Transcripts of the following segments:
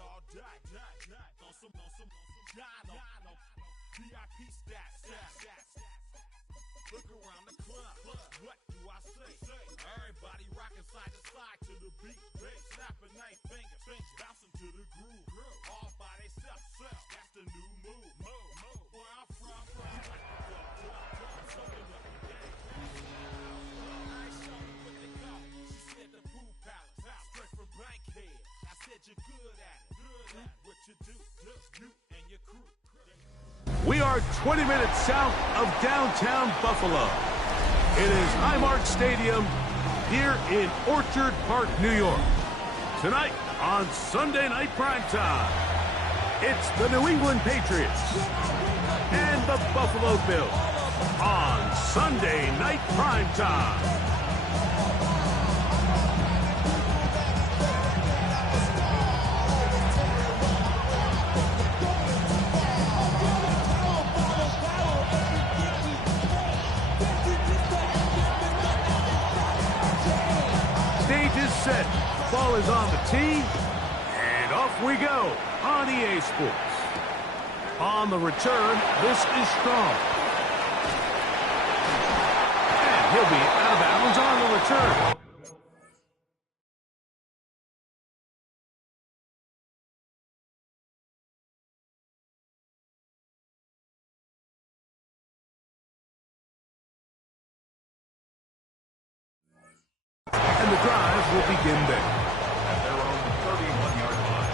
all day. On some Dino. VIP stats. Look around the club. What do I say? Everybody rocking side to side to the beat. Snapping their fingers, bouncing to the groove. All by themselves. That's the new move. Where I'm from, soaking up the game. I ain't showing what they call. She said the pool palace. Straight from Bankhead. I said you're good at it. What you do, you and your crew. We are 20 minutes south of downtown Buffalo. It is Highmark Stadium here in Orchard Park, New York. Tonight on Sunday Night Primetime, it's the New England Patriots and the Buffalo Bills on Sunday Night Primetime. Set. Ball is on the tee, and off we go on EA Sports. On the return, this is Strong. And he'll be out of bounds on the return. And the drive will begin there. At their own 31-yard line.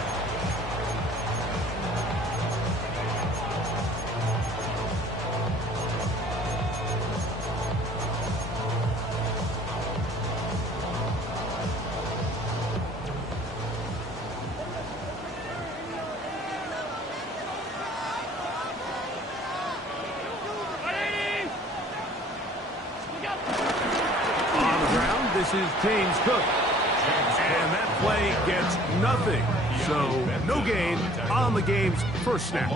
This is James Cook, and that play gets nothing, so no gain on the game's first snap.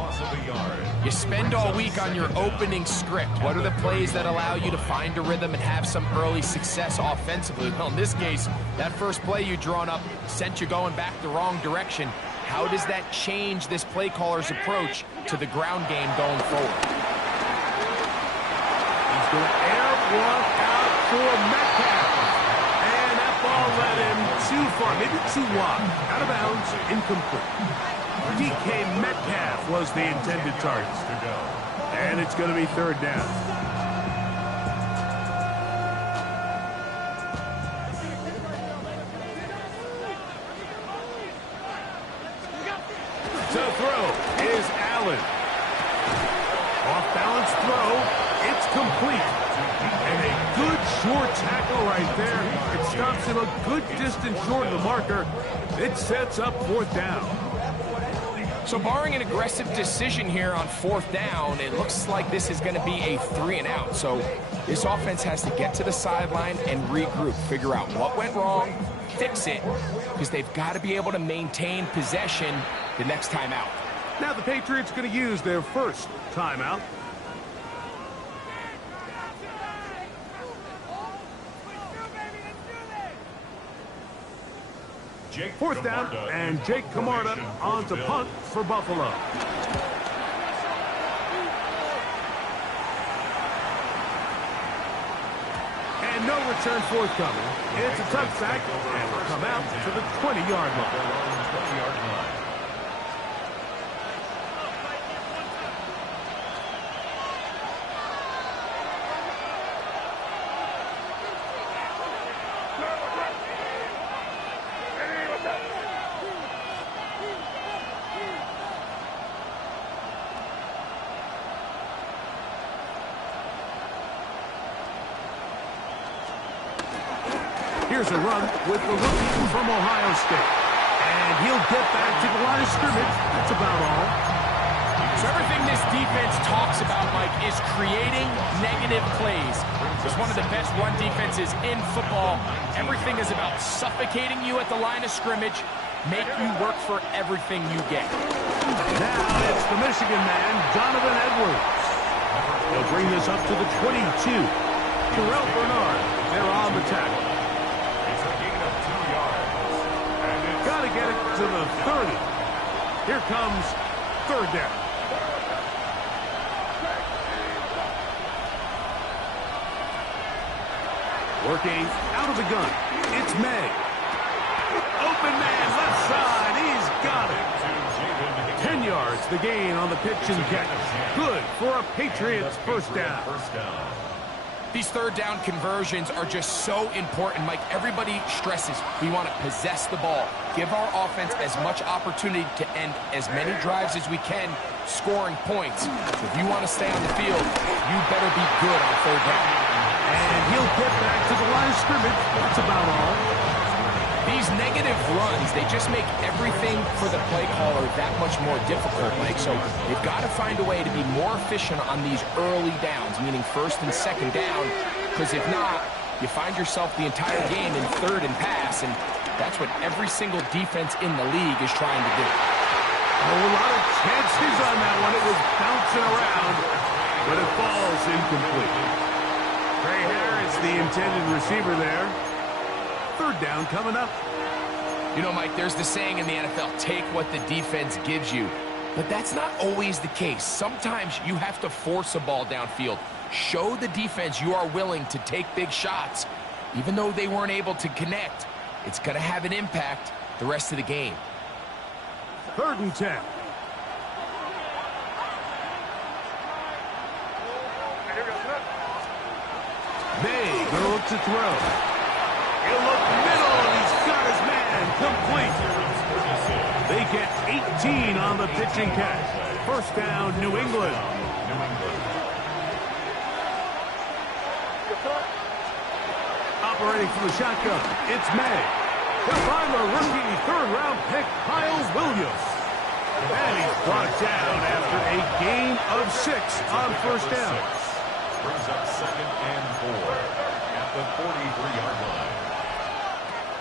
You spend all week on your opening script. What are the plays that allow you to find a rhythm and have some early success offensively? Well, in this case, that first play you drawn up sent you going back the wrong direction. How does that change this play caller's approach to the ground game going forward? He's going to air one out for Metcalf. Led him too far, maybe too wide. Out of bounds, incomplete. DK Metcalf was the intended target. And it's going to be third down. To throw is Allen. Off-balance throw, it's complete. And a good short tackle right there. It stops him a good distance short of the marker. It sets up fourth down. So barring an aggressive decision here on fourth down, it looks like this is going to be a 3-and-out. So this offense has to get to the sideline and regroup, figure out what went wrong, fix it, because they've got to be able to maintain possession the next time out. Now the Patriots going to use their first timeout. Fourth down, and Jake Camarda on to punt for Buffalo. And no return forthcoming. It's a touchback, and will come out to the 20-yard line. Here's a run with the rookie from Ohio State. And he'll get back to the line of scrimmage. That's about all. So everything this defense talks about, Mike, is creating negative plays. It's one of the best run defenses in football. Everything is about suffocating you at the line of scrimmage, make you work for everything you get. Now it's the Michigan man, Donovan Edwards. He'll bring this up to the 22. Terrell Bernard, they're on the tackle. It's a gain of 2 yards. Got to get it to the 30. Here comes third down. Working out of the gun. It's May. Open man, left side. He's got it. 10 yards, the gain on the pitch and catch. Good for a Patriots first down. These third down conversions are just so important, Mike. Everybody stresses we want to possess the ball, give our offense as much opportunity to end as many drives as we can, scoring points. So if you want to stay on the field, you better be good on third down. And he'll get back to the line of scrimmage. That's about all. These negative runs, they just make everything for the play caller that much more difficult, Mike. So they've got to find a way to be more efficient on these early downs, meaning first and second down, because if not, you find yourself the entire game in third and pass, and that's what every single defense in the league is trying to do. Oh, a lot of chances on that one. It was bouncing around, but it falls incomplete. Trey Harris, the intended receiver there. Third down coming up. You know, Mike, there's the saying in the NFL, take what the defense gives you. But that's not always the case. Sometimes you have to force a ball downfield. Show the defense you are willing to take big shots. Even though they weren't able to connect, it's going to have an impact the rest of the game. Third and 10. May gonna look to throw. He'll look middle, and he's got his man complete. They get 18 on the pitch and catch. First down, New England. Operating from the shotgun, it's May. They'll find the rookie third-round pick, Kyle Williams. And he's brought down after a gain of 6 on first down. Brings up 2nd and 4 at the 43-yard line.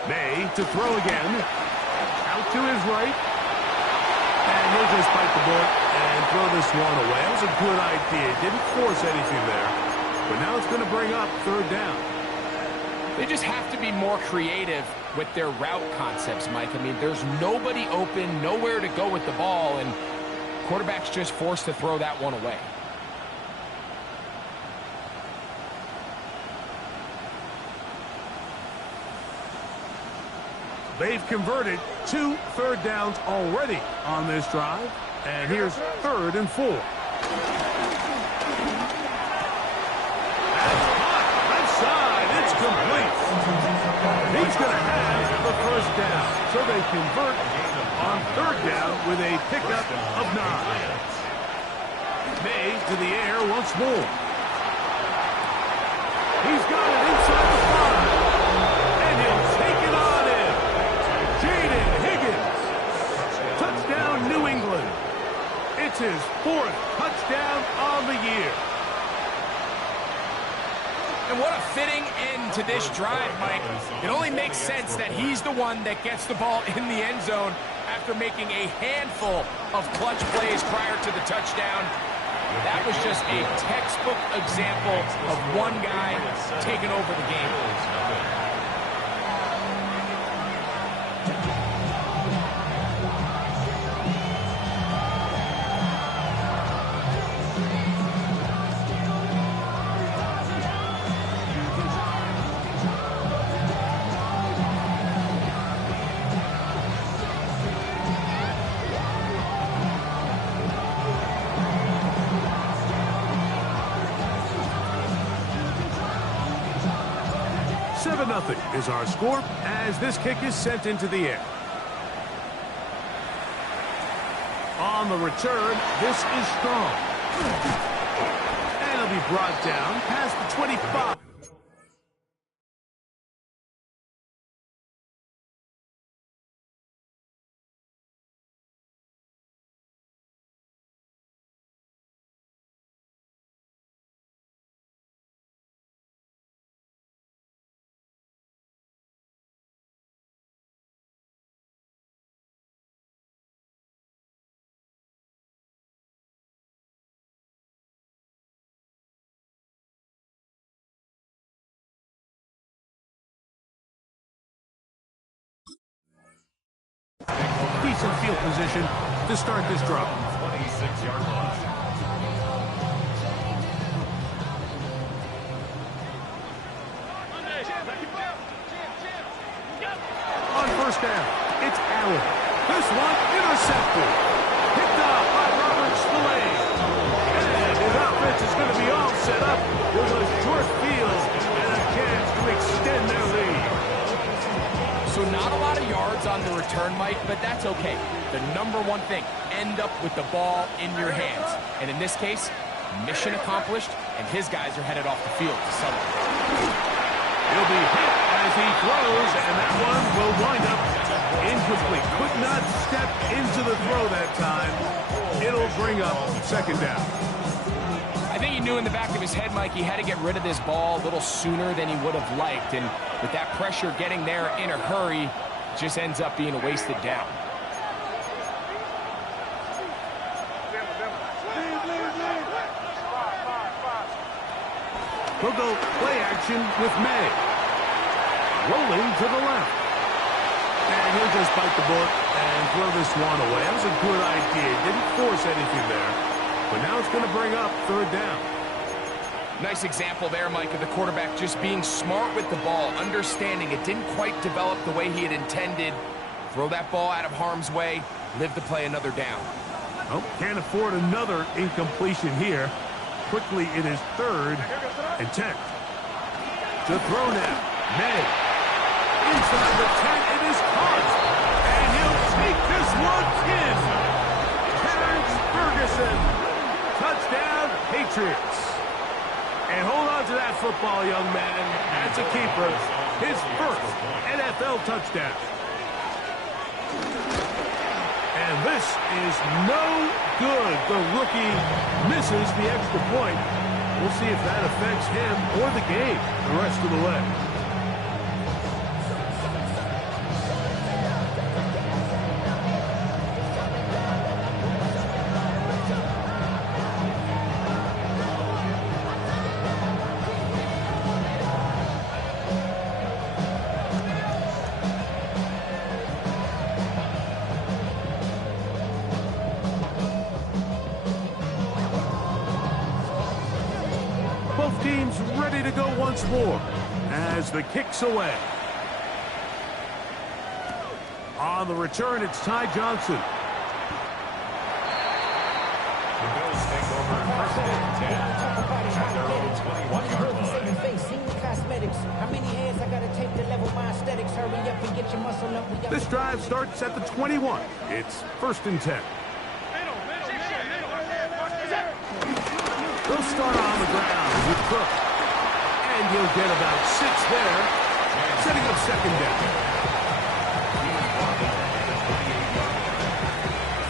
May to throw again. Out to his right. And he'll just bite the bullet and throw this one away. That was a good idea. Didn't force anything there. But now it's going to bring up third down. They just have to be more creative with their route concepts, Mike. I mean, there's nobody open, nowhere to go with the ball, and quarterback's just forced to throw that one away. They've converted 2 third downs already on this drive. And here's 3rd and 4. That's hot. Left side. It's complete. He's going to have the first down. So they convert on third down with a pickup of 9. May to the air once more. He's got it inside the 5. And he'll take it on in. Jaden Higgins. Touchdown, New England. It's his 4th touchdown on the year. And what a fitting end to this drive, Mike. It only makes sense that he's the one that gets the ball in the end zone after making a handful of clutch plays prior to the touchdown. That was just a textbook example of one guy taking over the game. Nothing is our score as this kick is sent into the air. On the return, this is strong. And it'll be brought down past the 25. Decent field position, to start this drive. 26-yard line. On first down, it's Allen. This one intercepted. Picked up by Robert Spillane. And his offense is going to be all set up with a short field and a chance to extend their lead. So not a lot of yards on the return, Mike, but that's okay. The number one thing, end up with the ball in your hands. And in this case, mission accomplished, and his guys are headed off the field to celebrate. He'll be hit as he throws, and that one will wind up incomplete. Could not step into the throw that time. It'll bring up second down. I think he knew in the back of his head, Mike, he had to get rid of this ball a little sooner than he would have liked. And with that pressure getting there in a hurry, it just ends up being a wasted down. He'll go play action with May. Rolling to the left. And he'll just bite the bullet and throw this one away. That was a good idea. Didn't force anything there. But now it's going to bring up third down. Nice example there, Mike, of the quarterback just being smart with the ball, understanding it didn't quite develop the way he had intended. Throw that ball out of harm's way, live to play another down. Oh, can't afford another incompletion here. Quickly, it is third and 10. To throw now. May. Inside the 10, it is caught. And he'll take this one in. Terrence Ferguson. Touchdown, Patriots. And hold on to that football, young man. That's a keeper. His first NFL touchdown. And this is no good. The rookie misses the extra point. We'll see if that affects him or the game the rest of the way. Both teams ready to go once more as the kick's away. On the return, it's Ty Johnson. The Bills take over first and 10 at their own 21-yard line. How many hands I gotta take to level my aesthetics? Hurry up and get your muscle up. This drive starts at the 21. It's first and 10. They'll start on the ground with Cook. And he'll get about 6 there, setting up second down.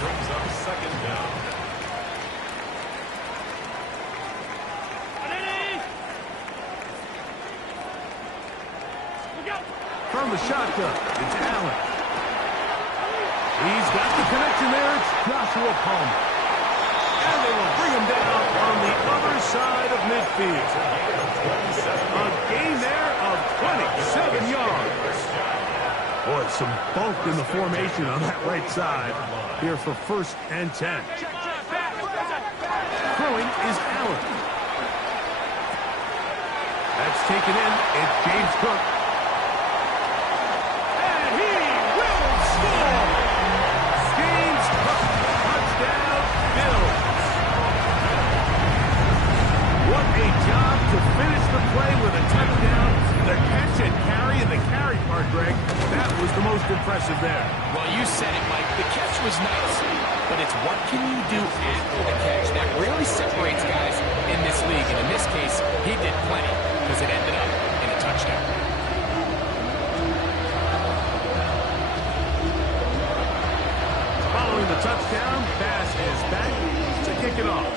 Brings up second down. From the shotgun, it's Allen. He's got the connection there. It's Joshua Palmer. And they will bring him down on the other side of midfield. A gain there of 27 yards. Boy, some bulk in the formation on that right side here for first and 10. Throwing is Allen. That's taken in. It's James Cook. And he will score! James Cook, touchdown, Bills. What a job to finish the play with a touchdown. The catch and carry, and the carry part, Greg, that was the most impressive there. Well, you said it, Mike. The catch was nice, but it's what can you do after the catch that really separates guys in this league. And in this case, he did plenty because it ended up in a touchdown. Following the touchdown, pass is back to kick it off.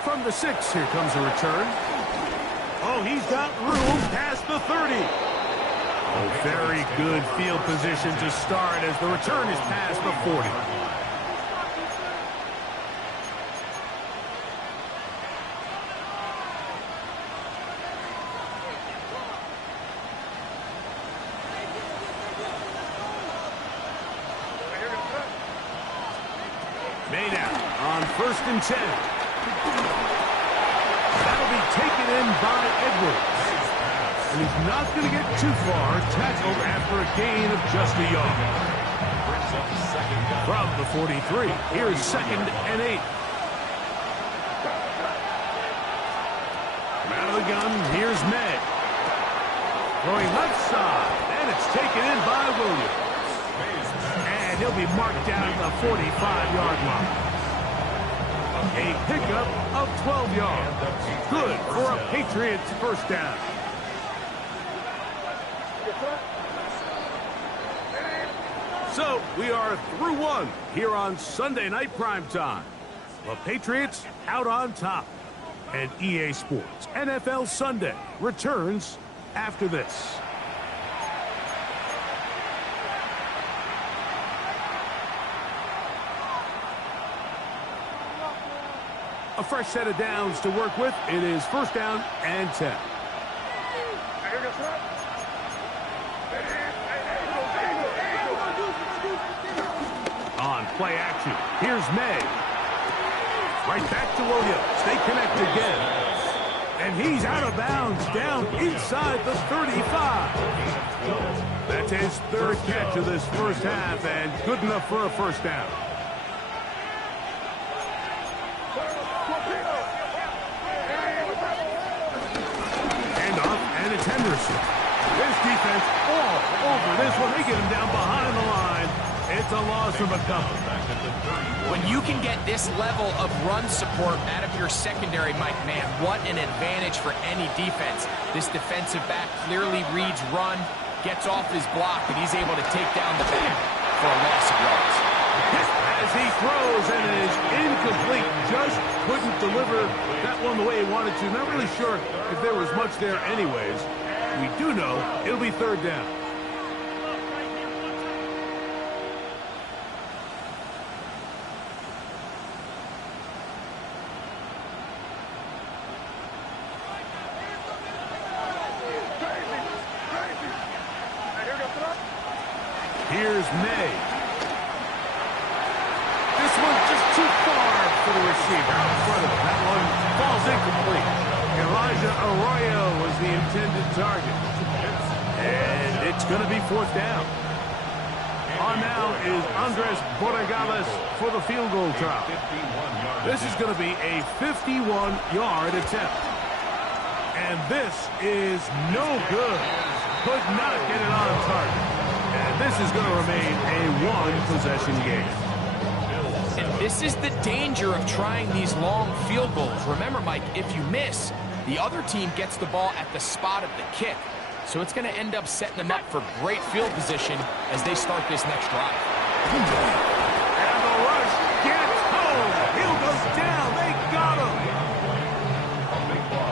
From the 6, here comes a return. Oh, he's got room past the 30. Oh, very good field position to start as the return is past the 40. Made out on 1st and 10. That'll be taken in by Edwards. And he's not going to get too far, tackled after a gain of just a yard. From the 43, here's 2nd and 8. From out of the gun, here's May. Throwing left side, and it's taken in by Williams. And he'll be marked down at the 45-yard line. A pickup of 12 yards. Good for a Patriots first down. So, we are through one here on Sunday Night Primetime. The Patriots out on top. And EA Sports NFL Sunday returns after this. A fresh set of downs to work with. It is 1st down and 10. On play action, here's May. Right back to Williams. They connect again. And he's out of bounds, down inside the 35. That's his 3rd catch of this first half, and good enough for a first down. Handoff, and it's Henderson. This defense all over this one. They get him down behind the line. It's a loss of a couple. When you can get this level of run support out of your secondary, Mike, man, what an advantage for any defense. This defensive back clearly reads run, gets off his block, and he's able to take down the back for a loss of yards. As he throws, and it is incomplete. Just couldn't deliver that one the way he wanted to. Not really sure if there was much there anyways. We do know it'll be 3rd down. Here's May. This one's just too far for the receiver in front of him. That one falls incomplete. Elijah Arroyo was the intended target. And it's going to be 4th down. On now is Andres Borregales for the field goal try. This is going to be a 51-yard attempt. And this is no good. Could not get it on target. And this is going to remain a one-possession game. And this is the danger of trying these long field goals. Remember, Mike, if you miss, the other team gets the ball at the spot of the kick. So it's going to end up setting them up for great field position as they start this next drive. And the rush gets home. Hill goes down. They got him.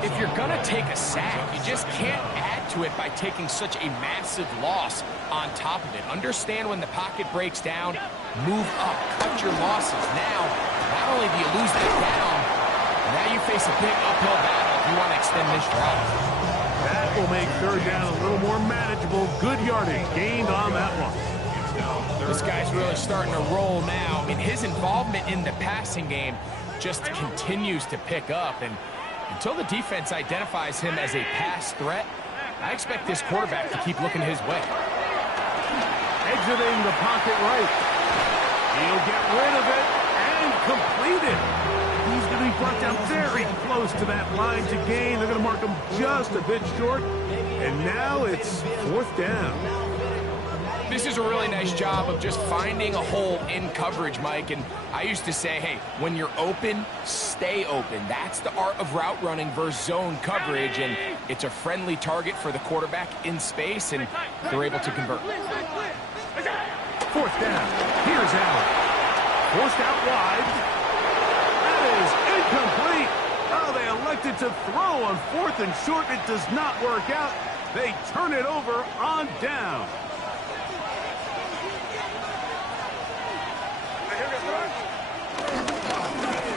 If you're going to take a sack, you just can't add to it by taking such a massive loss on top of it. Understand when the pocket breaks down, move up, cut your losses. Now, not only do you lose that down, now you face a big uphill battle if you want to extend this drive. That will make 3rd down a little more manageable. Good yardage gained on that one. This guy's really starting to roll now. I mean, his involvement in the passing game just continues to pick up. And until the defense identifies him as a pass threat, I expect this quarterback to keep looking his way. Exiting the pocket right. He'll get rid of it and complete it. He's going to be brought down very close to that line to gain. They're going to mark him just a bit short. And now it's 4th down. This is a really nice job of just finding a hole in coverage, Mike. And I used to say, hey, when you're open, stay open. That's the art of route running versus zone coverage. And it's a friendly target for the quarterback in space, and they're able to convert. 4th down. Here's Allen. Forced out wide. That is incomplete. Oh, they elected to throw on 4th and short. It does not work out. They turn it over on down.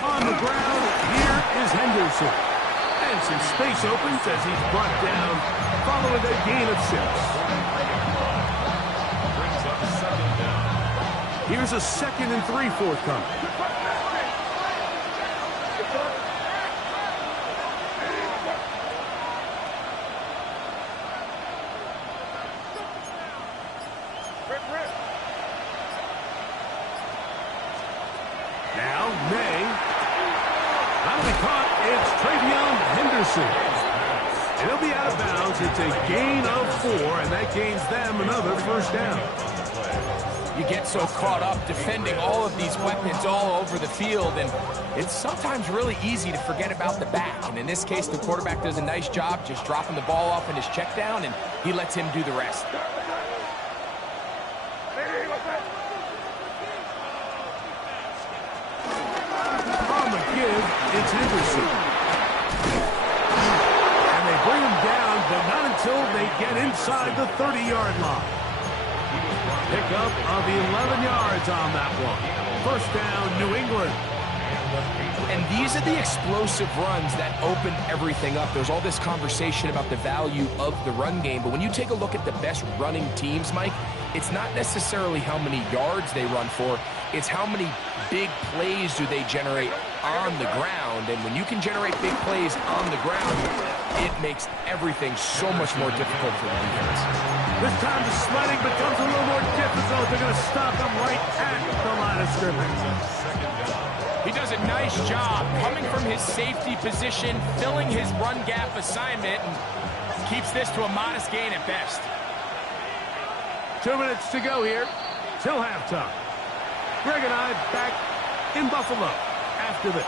On the ground, here is Henderson. And some space opens as he's brought down following a gain of 6. Here's a 2nd and 3 forthcoming. Now, May. Finally caught. It's Travion Henderson. He'll be out of bounds. It's a gain of 4, and that gains them another first down. You get so caught up defending all of these weapons all over the field, and it's sometimes really easy to forget about the back. And in this case, the quarterback does a nice job just dropping the ball off in his check down, and he lets him do the rest. On the give, it's Henderson. And they bring him down, but not until they get inside the 30-yard line. Pickup of 11 yards on that one. First down, New England. And these are the explosive runs that open everything up. There's all this conversation about the value of the run game, but when you take a look at the best running teams, Mike, it's not necessarily how many yards they run for, it's how many big plays do they generate on the ground. And when you can generate big plays on the ground, it makes everything so much more difficult for the defense. This time the sledding becomes a little more difficult. They're going to stop him right at the line of scrimmage. He does a nice job coming from his safety position, filling his run gap assignment, and keeps this to a modest gain at best. 2 minutes to go here till halftime. Greg and I back in Buffalo after this.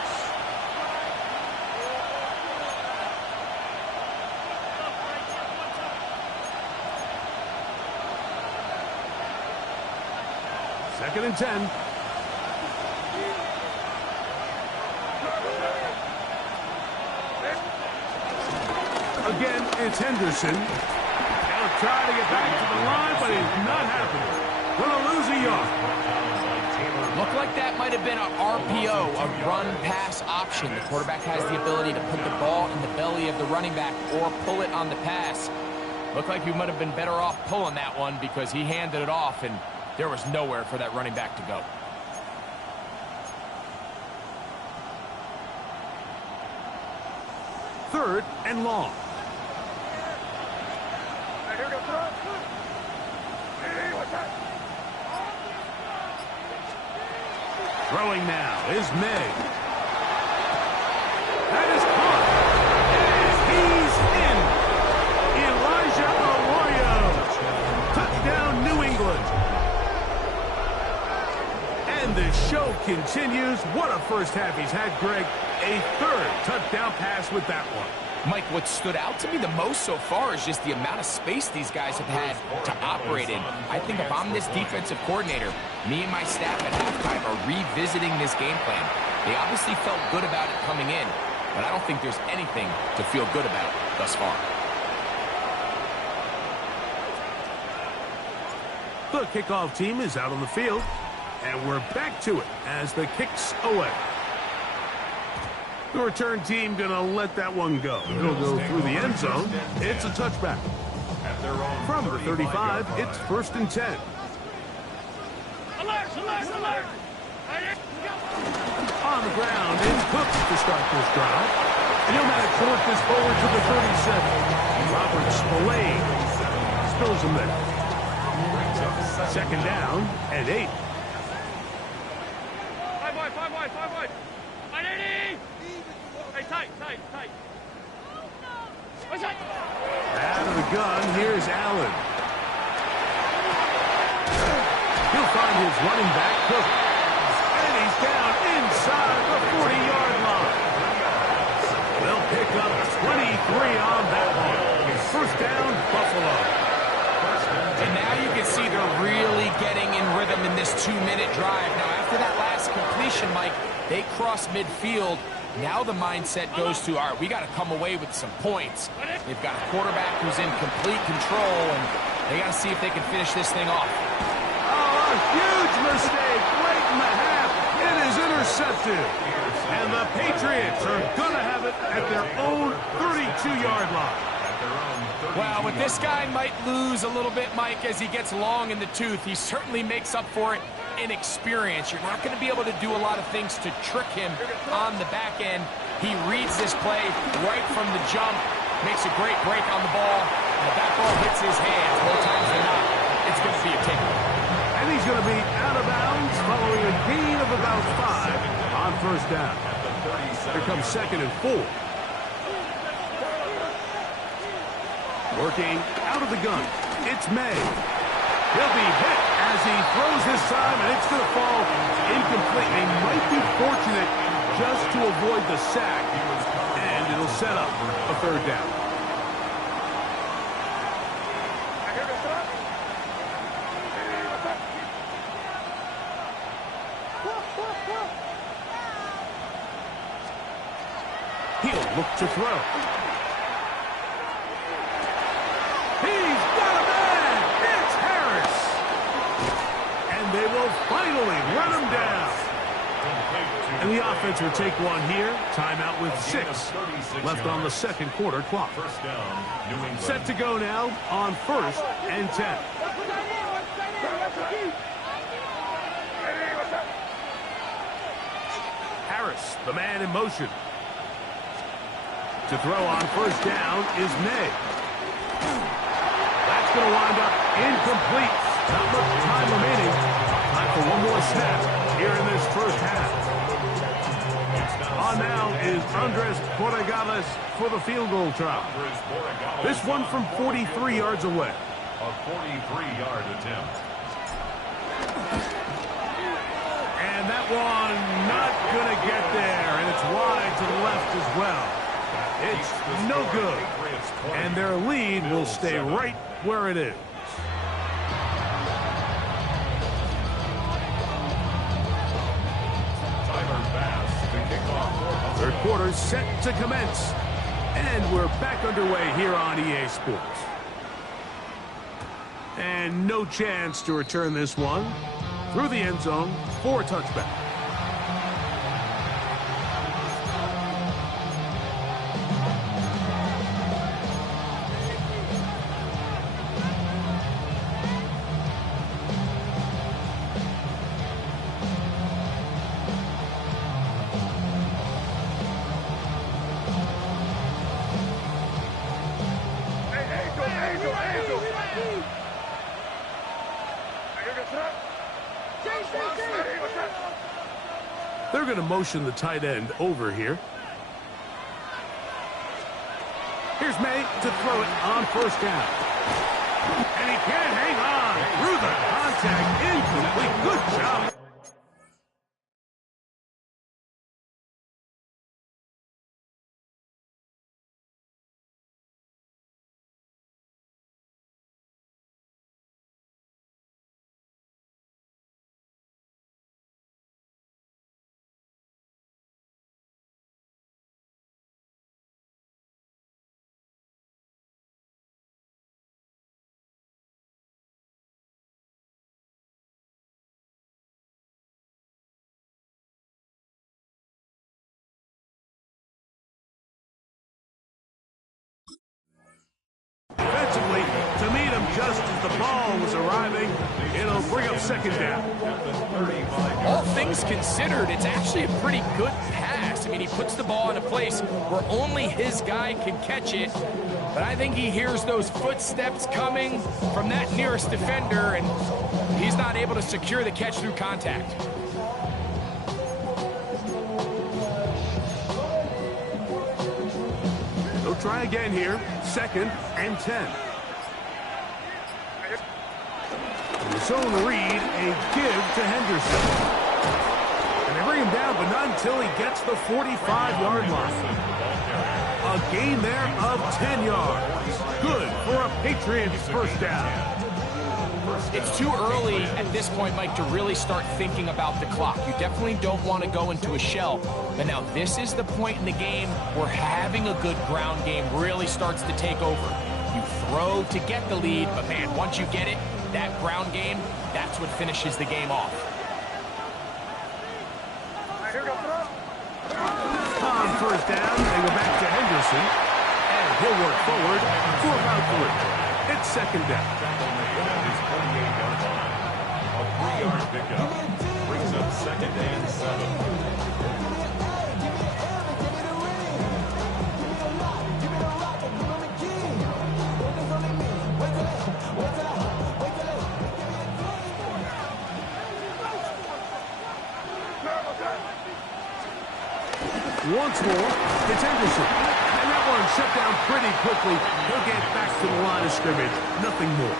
Second and 10. Again, it's Henderson. He'll try to get back to the line, but he's not happening. Gonna lose a yard. Looked like that might have been an RPO, a run-pass option. The quarterback has the ability to put the ball in the belly of the running back or pull it on the pass. Looked like he might have been better off pulling that one because he handed it off, and there was nowhere for that running back to go. Third and long. Throwing now is May. That is caught. And he's in. Elijah Arroyo. Touchdown, New England. And the show continues. What a first half he's had, Greg. A third touchdown pass with that one. Mike, what stood out to me the most so far is just the amount of space these guys have had to operate in. I think if I'm this defensive coordinator, me and my staff at halftime are revisiting this game plan. They obviously felt good about it coming in, but I don't think there's anything to feel good about thus far. The kickoff team is out on the field, and we're back to it as the kick's away. The return team going to let that one go. It'll go through the end zone. It's a touchback. From the 35, it's first and 10. Alert, alert, alert! On the ground is Cook to start this drive. And he'll manage to work this forward to the 37. Robert Spillane spills him there. Second down and 8. 5 wide. 180! Hey, tight. Out of the gun, here's Allen. He'll find his running back, Cook. And he's down inside the 40-yard line. They'll pick up 23 on that one. First down, Buffalo. And now you can see they're really getting in rhythm in this 2-minute drive. Now, after that last completion, Mike, they cross midfield. Now the mindset goes to, all right, we got to come away with some points. They've got a quarterback who's in complete control, and they got to see if they can finish this thing off. Oh, a huge mistake late in the half. It is intercepted. And the Patriots are going to have it at their own 32-yard line. Well, what this guy might lose a little bit, Mike, as he gets long in the tooth, he certainly makes up for it inexperience. You're not going to be able to do a lot of things to trick him on the back end. He reads this play right from the jump, makes a great break on the ball, and the back ball hits his hands more times than not. It's going to be a takeaway. And he's going to be out of bounds following a gain of about 5 on first down. Here comes 2nd and 4. Working out of the gun, it's May. He'll be hit as he throws this time, and it's going to fall incomplete. They might be fortunate just to avoid the sack, and it'll set up a 3rd down. He'll look to throw. He's got a man! It's Harris! And they will finally run him down. And the offense will take one here. Timeout with 6 left on the 2nd quarter clock. Set to go now on 1st and 10. Harris, the man in motion. To throw on 1st down is May. That's going to wind up incomplete. Not much time remaining. Time for one more snap here in this first half. On now is Andres Borregales for the field goal try. This one from 43 yards away. A 43-yard attempt. And that one not going to get there. And it's wide to the left as well. It's no good. And their lead will stay right where it is. Third quarter set to commence. And we're back underway here on EA Sports. And no chance to return this one through the end zone for a touchback. They're going to motion the tight end over here. Here's May to throw it on 1st down. And he can't hang on through the contact. Incomplete. Good job. Defensively, to meet him just as the ball was arriving, it'll bring up 2nd down. All things considered, it's actually a pretty good pass. I mean, he puts the ball in a place where only his guy can catch it. But I think he hears those footsteps coming from that nearest defender, and he's not able to secure the catch through contact. They'll try again here. 2nd and 10. The zone read, a give to Henderson. And they bring him down, but not until he gets the 45-yard line. A gain there of 10 yards. Good for a Patriots 1st down. It's too early at this point, Mike, to really start thinking about the clock. You definitely don't want to go into a shell. But now this is the point in the game where having a good ground game really starts to take over. You throw to get the lead, but man, once you get it, that ground game, that's what finishes the game off. On 1st down, they go back to Henderson. And he'll work forward for about 3. It's 2nd down. A 3 3-yard pickup. Brings up 2nd and 7. Once more, it's Henderson. And that one shut down pretty quickly. He'll get back to the line of scrimmage. Nothing more.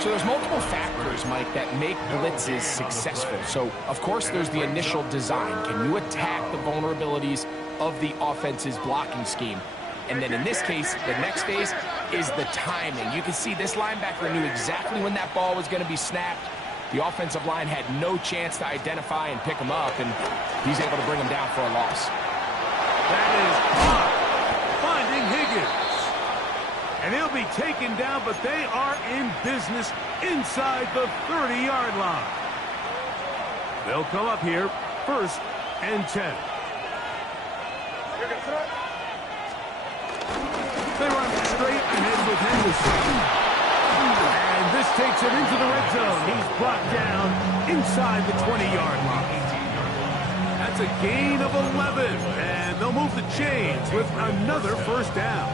So there's multiple factors, Mike, that make blitzes successful. So, of course, there's the initial design. Can you attack the vulnerabilities of the offense's blocking scheme? And then in this case, the next phase is the timing. You can see this linebacker knew exactly when that ball was going to be snapped. The offensive line had no chance to identify and pick him up, and he's able to bring him down for a loss. That is caught, finding Higgins. And he'll be taken down, but they are in business inside the 30-yard line. They'll come up here, 1st and 10. They run straight ahead with Henderson. And this takes him into the red zone. He's brought down inside the 20-yard line. That's a gain of 11, and they'll move the chains with another 1st down.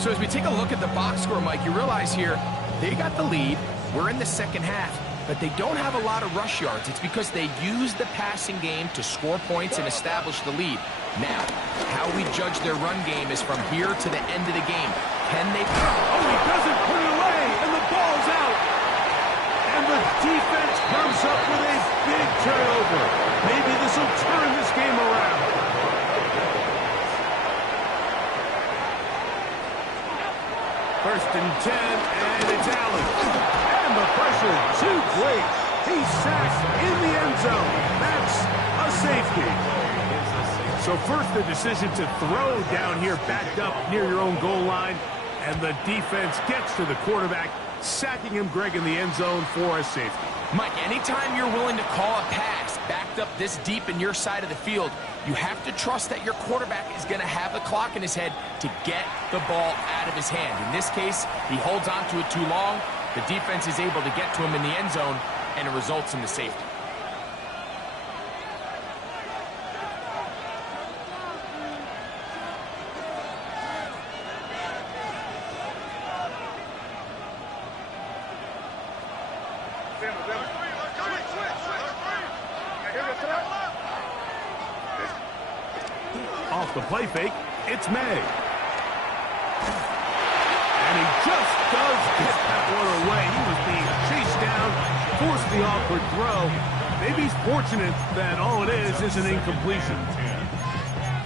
So as we take a look at the box score, Mike, you realize here they got the lead. We're in the 2nd half, but they don't have a lot of rush yards. It's because they use the passing game to score points and establish the lead. Now, how we judge their run game is from here to the end of the game. Can they... Oh, he doesn't put it away, and the ball's out. And the defense comes up with a big turnover. Maybe this will turn this game around. 1st and 10, and it's Allen. And the pressure too great. He's sacked in the end zone. That's a safety. So first the decision to throw down here backed up near your own goal line. And the defense gets to the quarterback, sacking him, Greg, in the end zone for a safety. Mike, anytime you're willing to call a pass backed up this deep in your side of the field, you have to trust that your quarterback is going to have the clock in his head to get the ball out of his hand. In this case, he holds on to it too long. The defense is able to get to him in the end zone, and it results in the safety. Off the play fake, it's May. And he just does get that one away. He was being chased down, forced the awkward throw. Maybe he's fortunate that all it is an incompletion.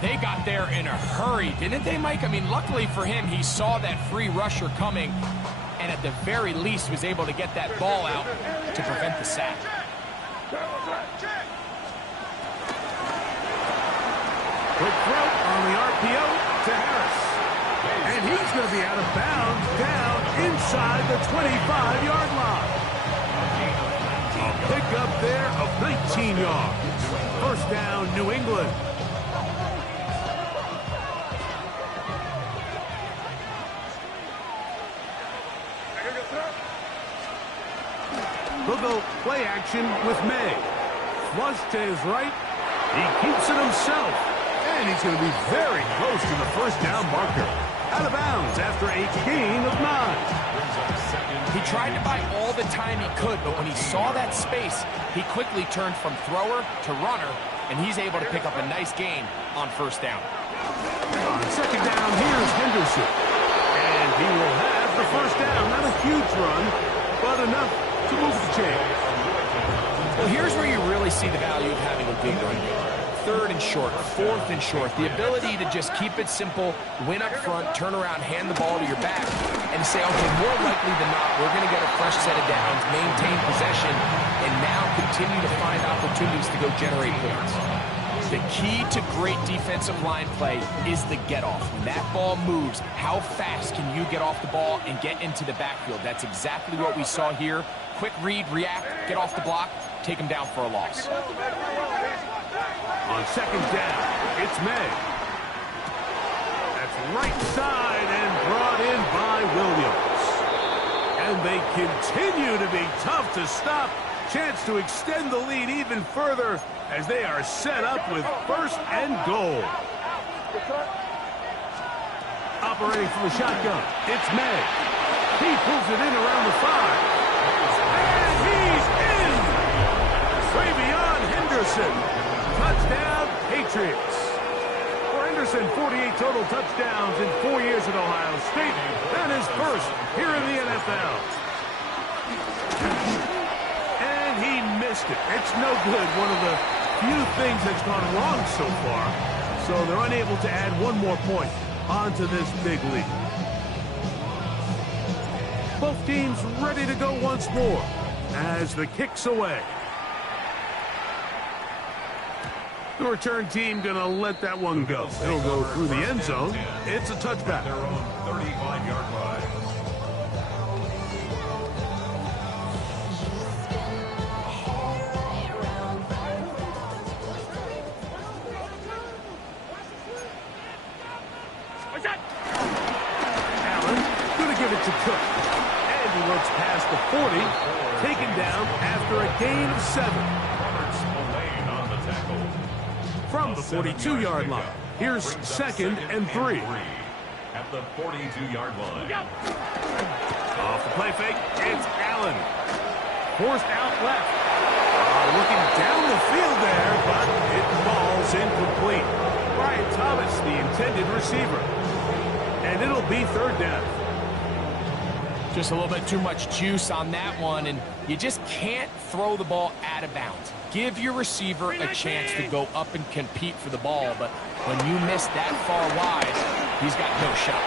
They got there in a hurry, didn't they, Mike? I mean, luckily for him, he saw that free rusher coming, and at the very least was able to get that ball out to prevent the sack. Quick throw on the RPO to Harris. And he's going to be out of bounds down inside the 25-yard line. A pickup there of 19 yards. 1st down, New England. They'll go play action with May. Flush to his right. He keeps it himself. And he's going to be very close to the 1st down marker. Out of bounds after a gain of 9. He tried to buy all the time he could, but when he saw that space, he quickly turned from thrower to runner, and he's able to pick up a nice gain on 1st down. On 2nd down, here's Henderson. And he will have the 1st down. Not a huge run, but enough to move the chains. Well, here's where you really see the value of having a good run game. 3rd and short, 4th and short. The ability to just keep it simple, win up front, turn around, hand the ball to your back, and say, okay, more likely than not, we're going to get a fresh set of downs, maintain possession, and now continue to find opportunities to go generate points. The key to great defensive line play is the get-off. When that ball moves, how fast can you get off the ball and get into the backfield? That's exactly what we saw here. Quick read, react, get off the block, take them down for a loss. On 2nd down, it's May. That's right side and brought in by Williams. And they continue to be tough to stop. Chance to extend the lead even further as they are set up with 1st and goal. Operating from the shotgun, it's May. He pulls it in around the 5. And he's in! Travion Henderson. Touchdown, Patriots. For Henderson, 48 total touchdowns in 4 years at Ohio State. That is 1st here in the NFL. And he missed it. It's no good. One of the few things that's gone wrong so far. So they're unable to add one more point onto this big lead. Both teams ready to go once more as the kick's away. The return team going to let that one go. It'll go through the end zone. It's a touchback. Their own 35-yard line. Allen going to give it to Cook. And he looks past the 40, taken down after a gain of 7. On the tackle. From the 42-yard line, here's 2nd and 3. At the 42-yard line. Off the play fake, it's Allen. Forced out left. Looking down the field there, but it falls incomplete. Brian Thomas, the intended receiver. And it'll be 3rd down. Just a little bit too much juice on that one, and you just can't throw the ball out of bounds. Give your receiver a chance to go up and compete for the ball, but when you miss that far wide, he's got no shot.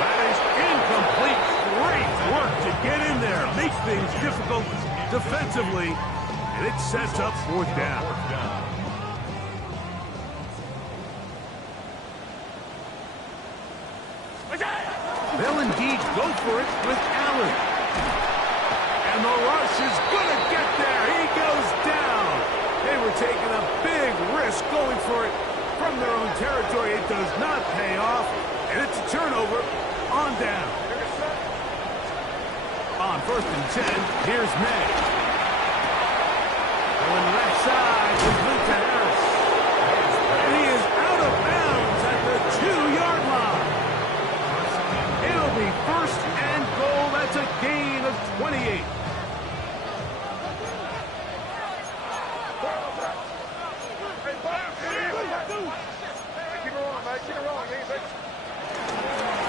That is incomplete. Great work to get in there. Makes things difficult defensively, and it sets up 4th down. They'll indeed go for it with Allen. And the rush is going to get there. He goes down. They were taking a big risk going for it from their own territory. It does not pay off, and it's a turnover on down. On 1st and 10, here's May. Going left side, complete to Harris. And he is out of bounds at the 2-yard line. It'll be 1st and goal. That's a gain of 28.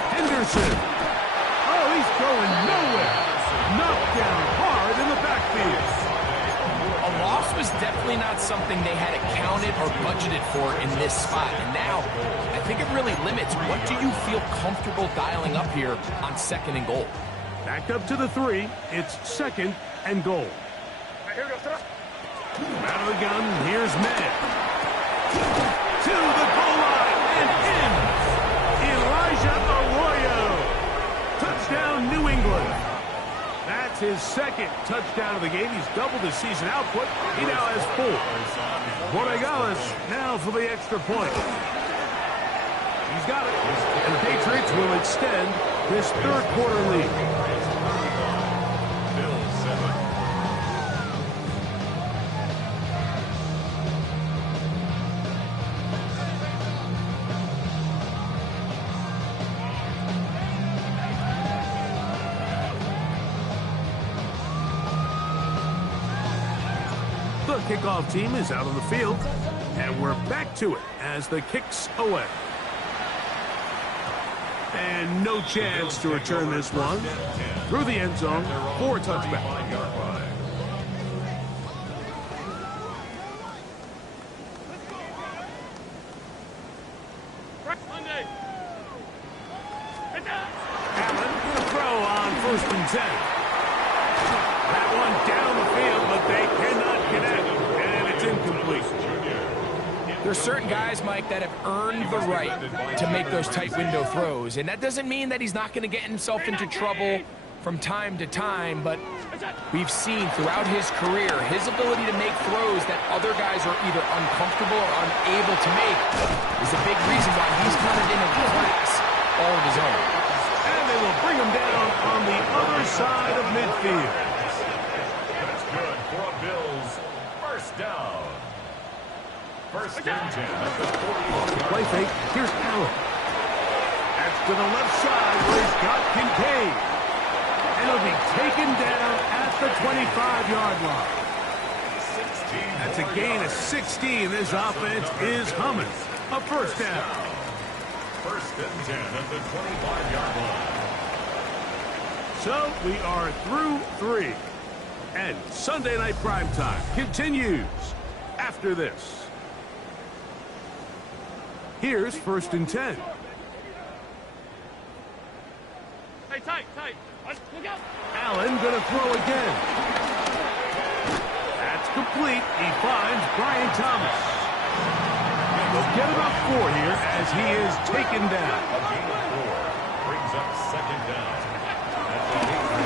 Henderson. Oh, he's going nowhere. Knocked down hard in the backfield. A loss was definitely not something they had accounted or budgeted for in this spot. And now, I think it really limits what do you feel comfortable dialing up here on 2nd and goal. Back up to the 3. It's 2nd and goal. Out of the gun, here's May. To the goal line and in. Elijah Arroyo. Touchdown, New England. That's his 2nd touchdown of the game. He's doubled his season output. He now has 4. Borregales now for the extra point. He's got it. And the Patriots will extend this 3rd quarter lead. The kickoff team is out on the field, and we're back to it as the kick's away. And no chance to return this one through the end zone for a touchback. Allen will throw on 1st and 10. That one down the field, but they cannot connect, and it's incomplete. There's certain guys, Mike, that have earned the right to make those tight window throws, and that doesn't mean that he's not going to get himself into trouble from time to time, but we've seen throughout his career his ability to make throws that other guys are either uncomfortable or unable to make is a big reason why he's kind of in a class all of his own. And they will bring him down on the other side of midfield. That's good for a Bills first down. 1st and 10 at the 40. Play fake. Here's Allen. That's to the left side where he's got Kincaid. And he'll be taken down at the 25-yard line. That's a gain of 16. This offense is humming. A first down. 1st and 10 at the 25-yard line. So we are through 3. And Sunday Night Primetime continues after this. Here's 1st and 10. Hey, tight. Look out. Allen gonna throw again. That's complete. He finds Brian Thomas. They'll get about 4 here as he is taken down. A gain of 4 brings up 2nd down.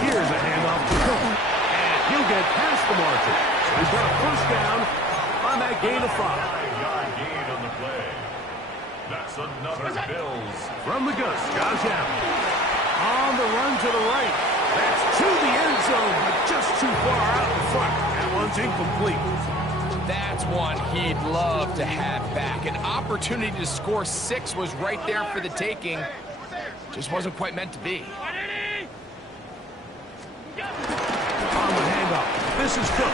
Here's a handoff to Cook. And he'll get past the margin. So he's got a first down on that gain of 5. 5-yard gain on the play. That's another Bills. From the gun, Josh Allen. On the run to the right. That's to the end zone, but just too far out in front. That one's incomplete. That's one he'd love to have back. An opportunity to score 6 was right there for the taking. Just wasn't quite meant to be. On the handoff. This is Cook.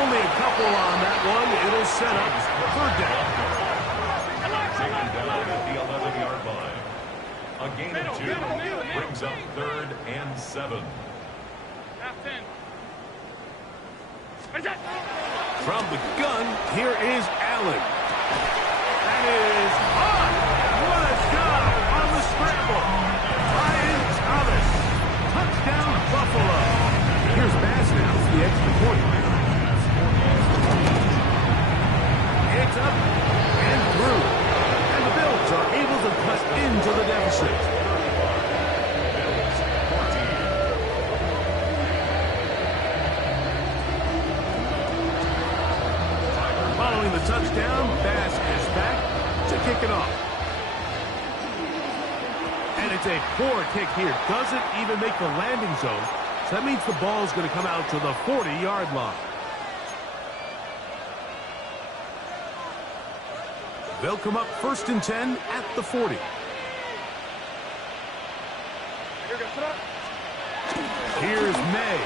Only a couple on that one. It'll set up 3rd down. Taken down at the 11-yard line. A gain of 2 brings up 3rd and 7. From the gun, here is Allen. That is on. What a job on the scramble. Brian Thomas. Touchdown, Buffalo. Here's Bass now for the extra point. It's up and through. And the Bills are able to cut into the deficit. Following the touchdown, Bass is back to kick it off. And it's a poor kick here. Doesn't even make the landing zone. So that means the ball's going to come out to the 40-yard line. They'll come up 1st and 10 at the 40. Here's May.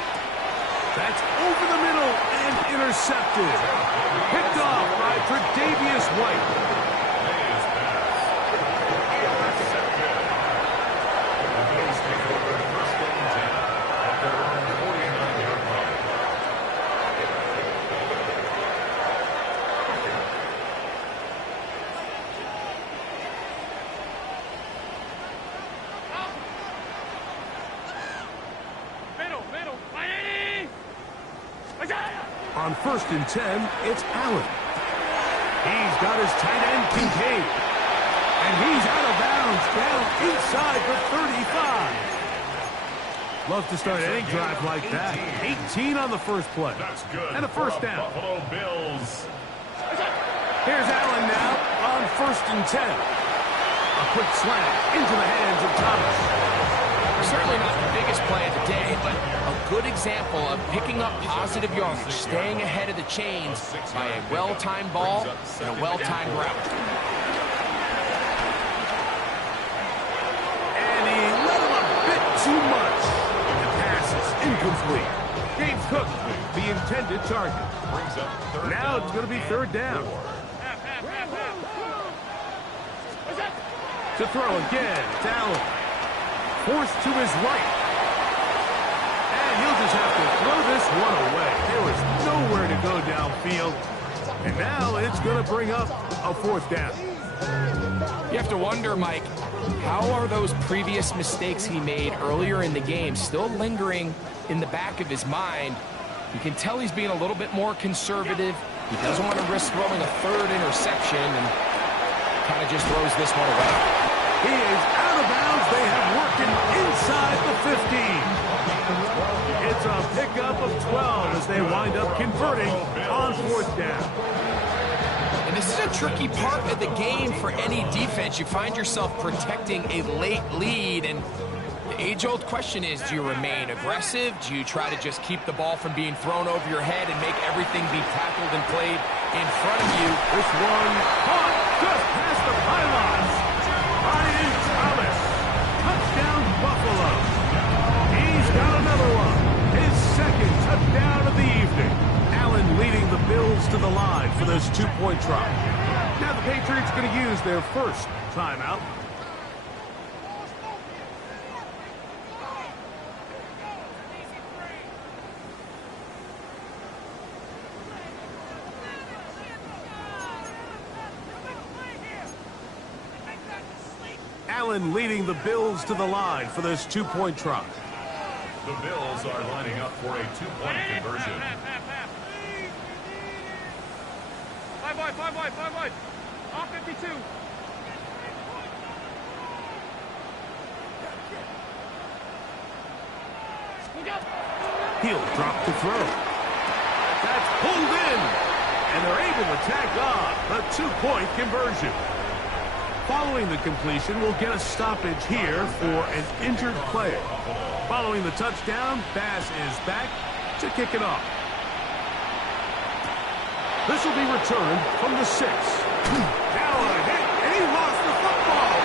That's over the middle and intercepted. Picked off by Tre'Davious White. On 1st and 10, it's Allen. He's got his tight end, Kincaid. And he's out of bounds, down inside the 35. Love to start any drive like that. 18 on the first play. That's good. And a first down. Buffalo Bills. Here's Allen now on 1st and 10. A quick slant into the hands of Thomas. Certainly not the biggest play of the day, but a good example of picking up positive yardage, staying ahead of the chains by a well-timed ball and a well-timed route. And he let him a bit too much. The pass is incomplete. James Cook, the intended target. Now it's going to be 3rd down. To throw again, it's Allen. Forced to his right. And he'll just have to throw this one away. There was nowhere to go downfield. And now it's going to bring up a 4th down. You have to wonder, Mike, how are those previous mistakes he made earlier in the game still lingering in the back of his mind? You can tell he's being a little bit more conservative. He doesn't want to risk throwing a third interception and kind of just throws this one away. He is out of bounds. They have worked him inside the 15. It's a pickup of 12 as they wind up converting on 4th down. And this is a tricky part of the game for any defense. You find yourself protecting a late lead, and the age-old question is, do you remain aggressive? Do you try to just keep the ball from being thrown over your head and make everything be tackled and played in front of you? This one caught just past the pylons. Ryan Thomas, touchdown Buffalo. He's got another one, his second touchdown of the evening. Allen leading the Bills to the line for this 2-point try. Now the Patriots going to use their first timeout. Allen leading the Bills to the line for this 2-point try. The Bills are lining up for a 2-point conversion. 5 wide. Off 52. He'll drop to throw. That's pulled in. And they're able to tack on a 2-point conversion. Following the completion, we'll get a stoppage here for an injured player. Following the touchdown, Bass is back to kick it off. This will be returned from the 6. Now a hit, and he lost the football.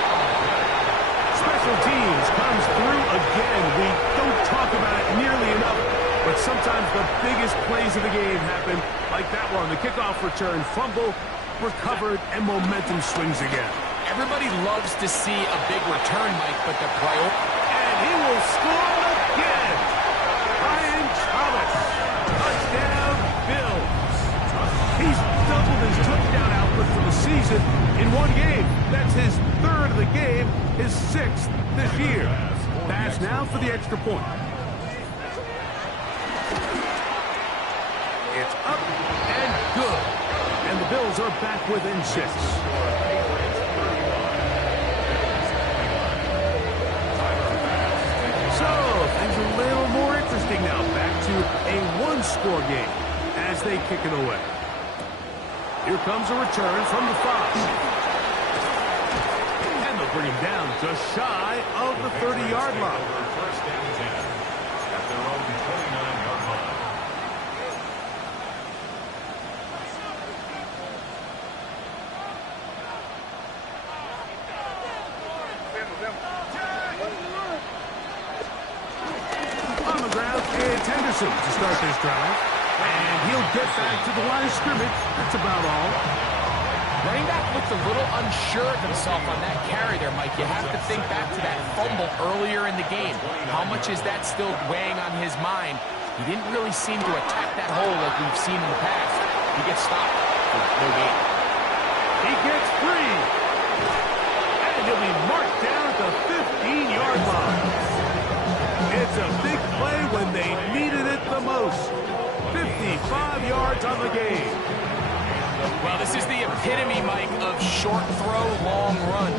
Special teams comes through again. We don't talk about it nearly enough, but sometimes the biggest plays of the game happen like that one. The kickoff return, fumble, recovered, and momentum swings again. Everybody loves to see a big return, Mike, but the priority... And he will score again. Ryan Thomas, touchdown Bills. He's doubled his touchdown output for the season in one game. That's his 3rd of the game, his 6th this year. Pass now for the extra point. It's up and good. And the Bills are back within 6. So, things are a little more interesting now. Back to a 1-score game as they kick it away. Here comes a return from the 5. And they'll bring him down just shy of the 30-yard line. First down 10 at their own 29-yard line. On the ground, it's Henderson to start this drive. And he'll get back to the line of scrimmage. That's about all. Running back looked a little unsure of himself on that carry there, Mike. You have to think back to that fumble earlier in the game. How much is that still weighing on his mind? He didn't really seem to attack that hole like we've seen in the past. He gets stopped for no gain. He gets free. And he'll be marked down at the 15-yard line. It's a big play when they needed it the most. 55 yards on the game. Well, this is the epitome, Mike, of short throw, long run.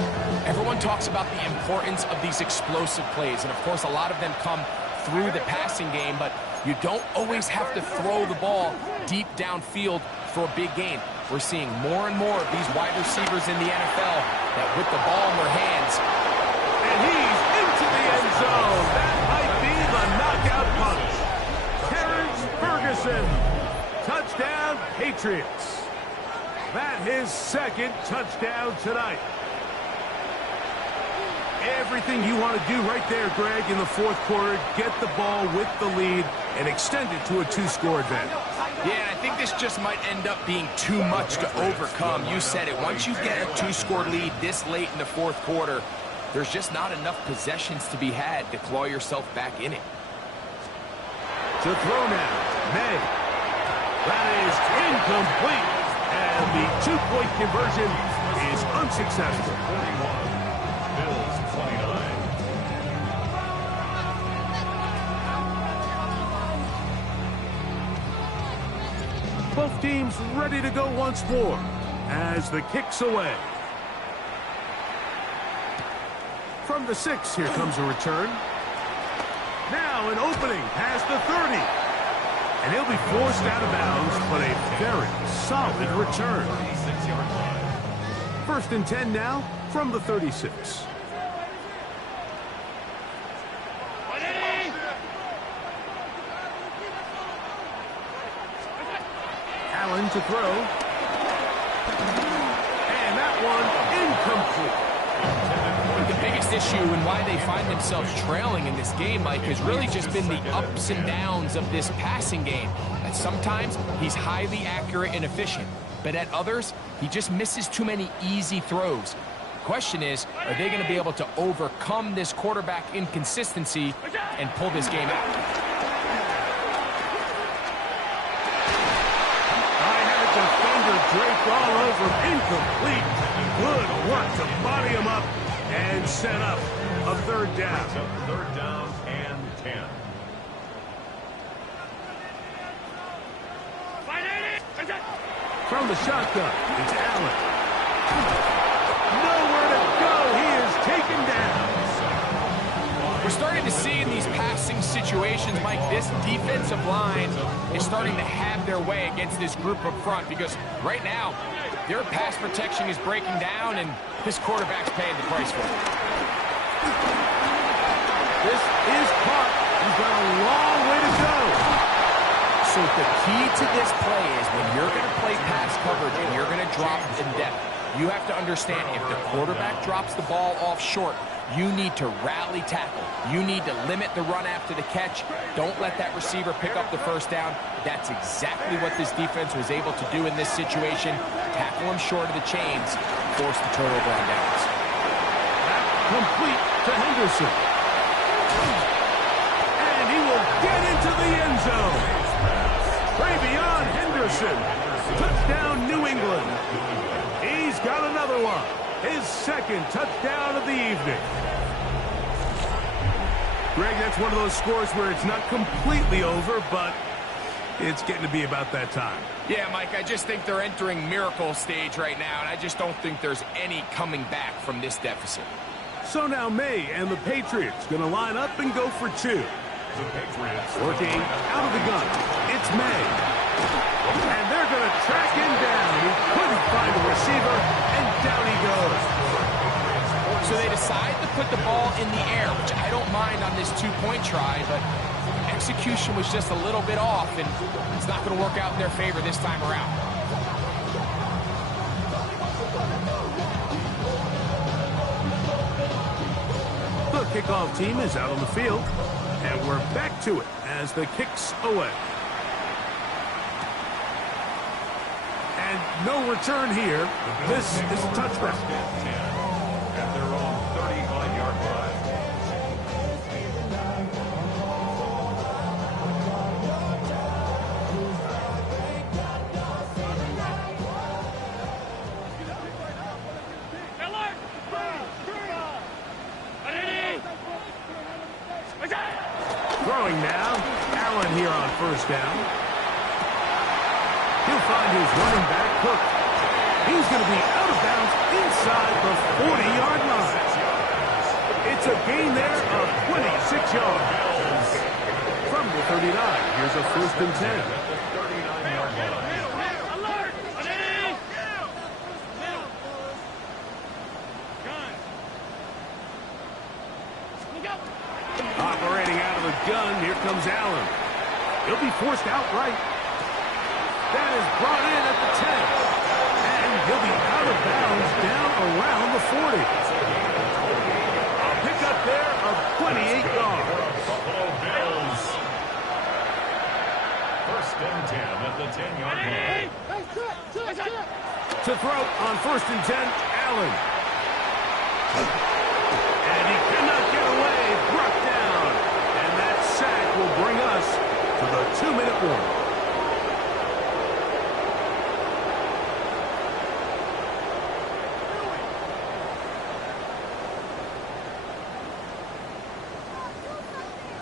Everyone talks about the importance of these explosive plays, and of course a lot of them come through the passing game, but you don't always have to throw the ball deep downfield for a big gain. We're seeing more and more of these wide receivers in the NFL that with the ball in their hands. And he's into the end zone. That might be the knockout punch. Terrence Ferguson. Touchdown, Patriots. That his 2nd touchdown tonight. Everything you want to do right there, Greg, in the 4th quarter. Get the ball with the lead and extend it to a 2-score advantage. Yeah, I think this just might end up being too much to overcome. You said it. Once you get a 2-score lead this late in the 4th quarter, there's just not enough possessions to be had to claw yourself back in it. To throw now, May. That is incomplete. And the 2-point conversion is unsuccessful. 41. Bills 29. Both teams ready to go once more as the kick's away. From the 6, here comes a return. Now an opening past the 30. And he'll be forced out of bounds, but a very solid return. 36-yard line. 1st and 10 now from the 36. Allen to throw. And that one incomplete. The biggest issue and why they find themselves trailing in this game, Mike, has really just been the ups and downs of this passing game. And sometimes he's highly accurate and efficient, but at others, he just misses too many easy throws. The question is, are they going to be able to overcome this quarterback inconsistency and pull this game out? I had a defender draped all over him. Incomplete. Good work to body him up and set up a 3rd down. So 3rd down and 10. From the shotgun, it's Allen. Nowhere to go. He is taken down. We're starting to see in these passing situations, Mike, this defensive line is starting to have their way against this group up front because right now, their pass protection is breaking down and this quarterback's paying the price for it. This is caught. He's got a long way to go. So the key to this play is when you're going to play pass coverage and you're going to drop in depth, you have to understand if the quarterback drops the ball off short, you need to rally tackle. You need to limit the run after the catch. Don't let that receiver pick up the 1st down. That's exactly what this defense was able to do in this situation. Tackle him short of the chains, force the turnover on downs. Complete to Henderson. And he will get into the end zone. Travion Henderson. Touchdown, New England. He's got another one. His 2nd touchdown of the evening. Greg, that's one of those scores where it's not completely over, but it's getting to be about that time. Yeah, Mike, I just think they're entering miracle stage right now, and I just don't think there's any coming back from this deficit. So now May and the Patriots going to line up and go for 2. The Patriots Working out of the gun. It's May. And they're going to track him down. He couldn't find a receiver, and down he goes. So they decide to put the ball in the air, which I don't mind on this 2-point try, but execution was just a little bit off, and it's not going to work out in their favor this time around. The kickoff team is out on the field, and we're back to it as the kick's away. And no return here. This is a touchback. At their own 35-yard line. Throwing now. Allen here on 1st down. He'll find his running back, Cook. He's going to be out of bounds inside the 40-yard line. It's a gain there of 26 yards. From the 39, here's a 1st and 10. Operating out of the gun, here comes Allen. He'll be forced outright. That is brought in at the 10. And he'll be out of bounds down around the 40. A pickup there of 28 yards. Buffalo Bills. 1st and 10 at the 10-yard line. To throw on 1st and 10, Allen. And he cannot get away, brought down. And that sack will bring us to the 2-minute warning.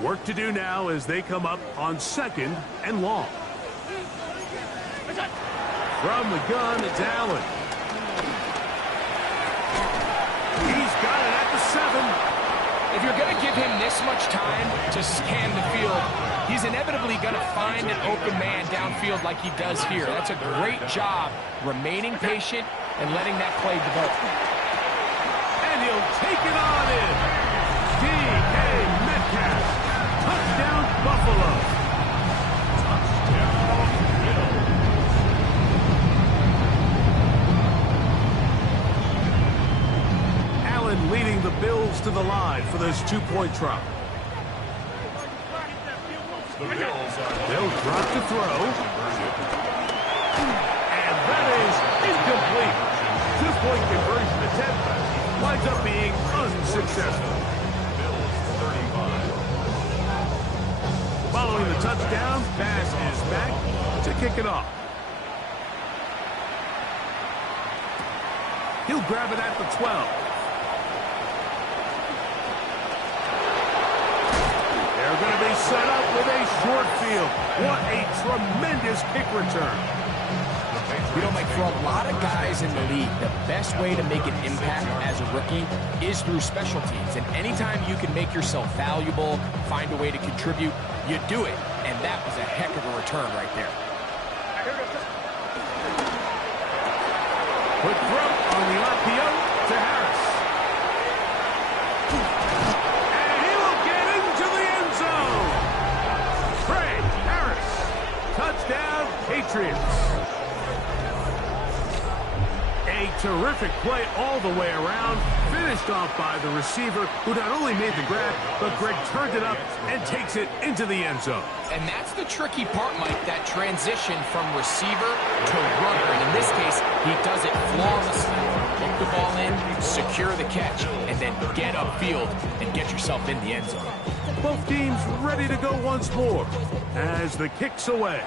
Work to do now as they come up on 2nd and long. From the gun, it's Allen. He's got it at the 7. If you're going to give him this much time to scan the field, he's inevitably going to find an open man downfield like he does here. That's a great job remaining patient and letting that play develop. And he'll take it on in. D.K. Metcalf. Touchdown, Buffalo. Touchdown, Bills. Allen leading the Bills to the line for this 2-point try. The Bills are They'll drop the throw. And that is incomplete. 2-point conversion attempt winds up being unsuccessful. Bills 35. Following the touchdown, pass is back to kick it off. He'll grab it at the 12. They're going to be set up with a short field. What a tremendous kick return. You know, Mike, for a lot of guys in the league, the best way to make an impact as a rookie is through special teams. And anytime you can make yourself valuable, find a way to contribute, you do it. And that was a heck of a return right there. Quick throw on the RPO to Harris. And he will get into the end zone. Trey Harris. Touchdown, Patriots. A terrific play all the way around, finished off by the receiver, who not only made the grab, but Greg turned it up and takes it into the end zone. And that's the tricky part, Mike, that transition from receiver to runner. And in this case, he does it flawlessly. Hook the ball in, secure the catch, and then get upfield and get yourself in the end zone. Both teams ready to go once more as the kick's away.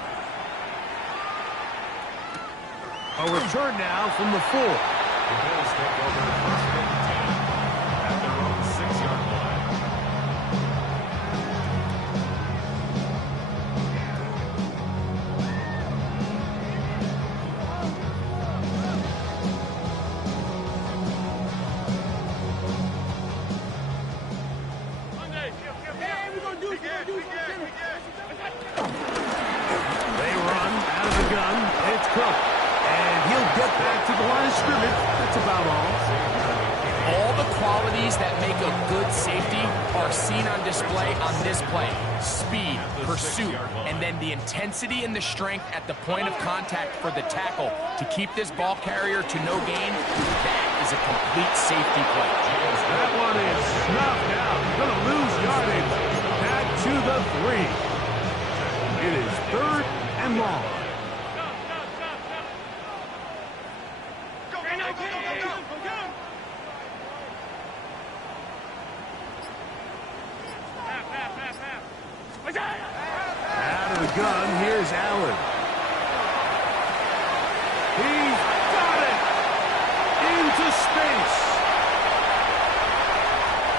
A return now from the 4. The Bills take over 1st and 10 at their own 6-yard line. They run out of the gun. It's Cook. And he'll get back to the line of scrimmage. That's about all. All the qualities that make a good safety are seen on display on this play. Speed, pursuit, and then the intensity and the strength at the point of contact for the tackle to keep this ball carrier to no gain. That is a complete safety play. That one is snuffed out. Going to lose yardage. Back to the 3. It is 3rd and long. Out of the gun, here's Allen. He's got it! Into space!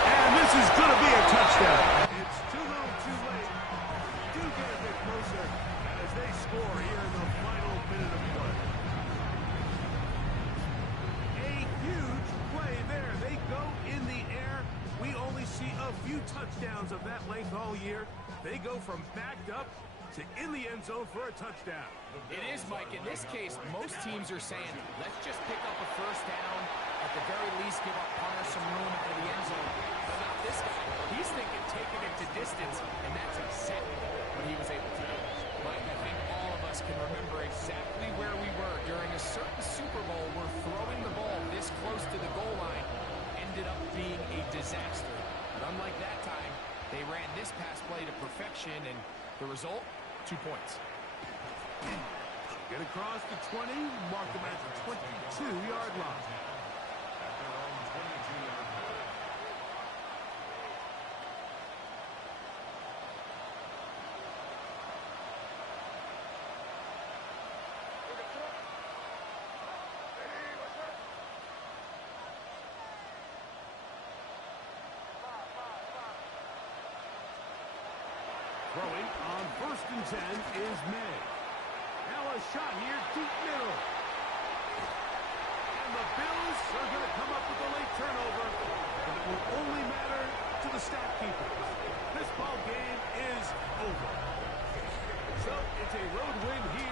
And this is going to be a touchdown. It's too little too late. Do get a bit closer as they score here in the final minute of play. A huge play there. They go in the air. We only see a few touchdowns of that length all year. They go from backed up to in the end zone for a touchdown. It is, Mike. In this case, most teams are saying, let's just pick up a first down. At the very least, give up punter some room out of the end zone. But not this guy. He's thinking taking it to distance, and that's exactly what he was able to do. Mike, I think all of us can remember exactly where we were during a certain Super Bowl where throwing the ball this close to the goal line ended up being a disaster. But unlike that time, they ran this pass play to perfection, and the result, 2 points. Get across the 20, mark them at the 22-yard line. At their own 22-yard line. Throwing on 1st and 10 is May. Now a shot here, deep middle. And the Bills are going to come up with a late turnover, but it will only matter to the stat keepers. This ball game is over. So it's a road win here.